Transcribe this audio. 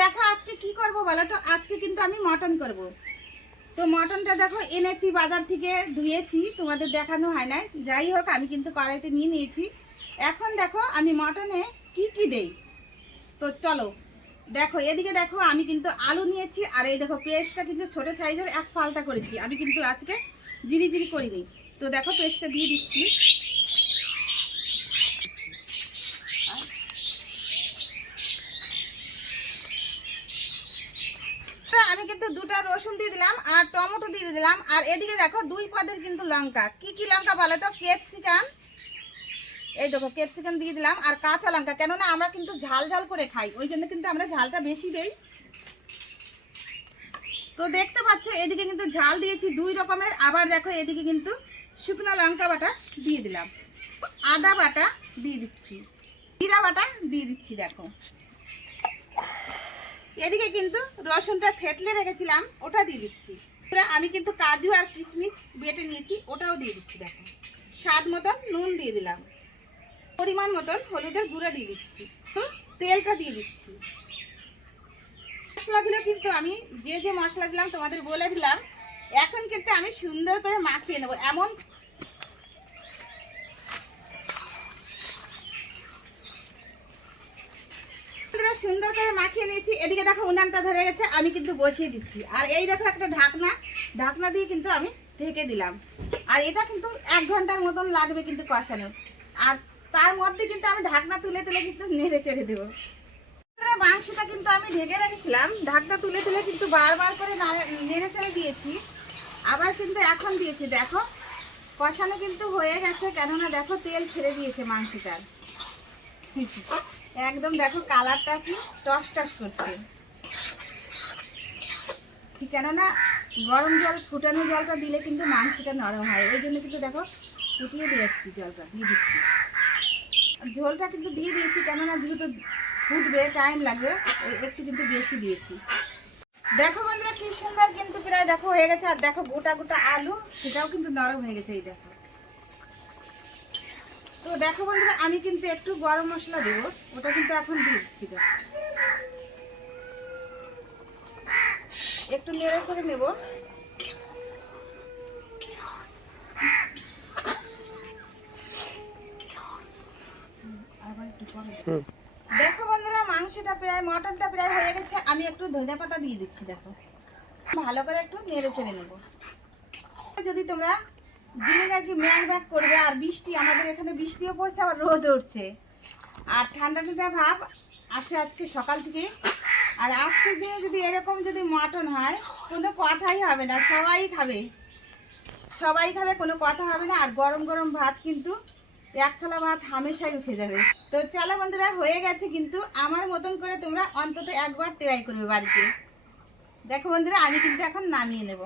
দেখো আজকে কি করব বলো তো। আজকে কিন্তু আমি মটন করব। তো মটনটা দেখো এনেছি বাজার থেকে, ধুয়েছি, তোমাদের দেখানো হয় না। যাই হোক, আমি কিন্তু কড়াইতে নিয়ে নিয়েছি। এখন দেখো আমি মটনে কি কি দেই। তো চলো দেখো, এদিকে দেখো আমি কিন্তু আলু নিয়েছি, আর এই দেখো পেস্টটা কিন্তু ছোট সাইজের এক ফালটা করেছি। আমি কিন্তু আজকে জিরি জিরি করিনি। তো দেখো পেস্টটা দিয়ে দিচ্ছি। আমি কিন্তু দুটো রসুন দিয়ে দিলাম আর টমেটো দিয়ে দিলাম। আর এদিকে দেখো 2 পদের কিন্তু লঙ্কা। কি কি লঙ্কা বলো তো? ক্যাপসিকাম, এই দেখো ক্যাপসিকাম দিয়ে দিলাম, আর কাঁচা লঙ্কা। কেননা আমরা কিন্তু ঝাল ঝাল করে খাই, ওই জন্য কিন্তু আমরা ঝালটা বেশি দেই। তো দেখতে পাচ্ছ এদিকে কিন্তু ঝাল দিয়েছি 2 রকমের। আবার দেখো এদিকে কিন্তু শুকনো লঙ্কা বাটা দিয়ে দিলাম, আদা বাটা দিয়ে দিচ্ছি, জিরা বাটা দিয়ে দিচ্ছি। দেখো এদিকে কিন্তু রসুনটা থেতলে রেখেছিলাম, ওটা দিয়ে দিচ্ছি। আমি কিন্তু কাজু আর কিশমিশ বেটে নিয়েছি, ওটাও দিয়ে দিচ্ছি। দেখো স্বাদ মতন নুন দিয়ে দিলাম, পরিমাণ মতন হলুদের গুঁড়া দিয়ে দিচ্ছি, তো তেলটা দিয়ে দিচ্ছি। মশলাগুলো কিন্তু আমি যে যে মশলা দিলাম তোমাদের বলে দিলাম। এখন কিন্তু আমি সুন্দর করে মাখিয়ে নেবো। এমন সুন্দর করে মাখিয়ে নিয়েছি। এদিকে দেখো উনানটা ধরে গেছে, আমি কিন্তু বসিয়ে দিচ্ছি। আর এই দেখো একটা ঢাকনা দিয়ে কিন্তু আমি ঢেকে দিলাম। আর এটা কিন্তু 1 ঘন্টার মতন লাগবে কিন্তু কষানো। আর তার মধ্যে কিন্তু আমি ঢাকনা তুলে তুলে কিন্তু নেড়ে চেড়ে দেবো। মাংসটা কিন্তু আমি ঢেকে রেখেছিলাম, ঢাকনা তুলে তুলে কিন্তু বারবার করে নেড়ে চেড়ে দিয়েছি। আবার কিন্তু এখন দিয়েছি। দেখো কষানো কিন্তু হয়ে গেছে, কেননা দেখো তেল ছেড়ে দিয়েছে মাংসটার। একদম দেখো কালারটা কি টস টস করছে। কেননা গরম জল, ফুটানো জলটা দিলে কিন্তু মাংসটা নরম হয়, ওই জন্য কিন্তু দেখো ফুটিয়ে দিয়েছি, জলটা দিয়ে দিচ্ছি। ঝোলটা কিন্তু দিয়ে দিয়েছি, কেননা যেহেতু ফুটবে টাইম লাগবে, একটু কিন্তু বেশি দিয়েছি। দেখো বন্ধুরা কি সুন্দর কিন্তু প্রায় দেখো হয়ে গেছে। আর দেখো গোটা গোটা আলু, সেটাও কিন্তু নরম হয়ে গেছে। এই দেখো। তো দেখো বন্ধুরা আমি কিন্তু একটু গরম মশলা দেবো, ওটা কিন্তু এখন দিয়ে দিচ্ছি। দেখো একটু নেড়ে করে নেব। দেখো বন্ধুরা মাংসটা প্রায়, মটনটা প্রায় হয়ে গেছে। আমি একটু ধনিয়া পাতা দিয়ে দিচ্ছি। দেখো ভালো করে একটু নেড়ে চেড়ে নেব। যদি তোমরা দিনে নাকি ম্যাক করবে, আর বৃষ্টি, আমাদের এখানে বৃষ্টিও পড়ছে, আবার রোদ উঠছে, আর ঠান্ডা ঠান্ডা ভাব আছে আজকে সকাল থেকে। আর আজকের দিনে যদি এরকম যদি মটন হয়, কোনো কথাই হবে না, সবাই খাবে, কোনো কথা হবে না। আর গরম গরম ভাত কিন্তু 1 থালা ভাত হামেশাই উঠে যাবে। তো চলো বন্ধুরা হয়ে গেছে কিন্তু। আমার মতন করে তোমরা অন্তত একবার ট্রাই করবে বাড়িতে। দেখো বন্ধুরা আমি কিন্তু এখন নামিয়ে নেব।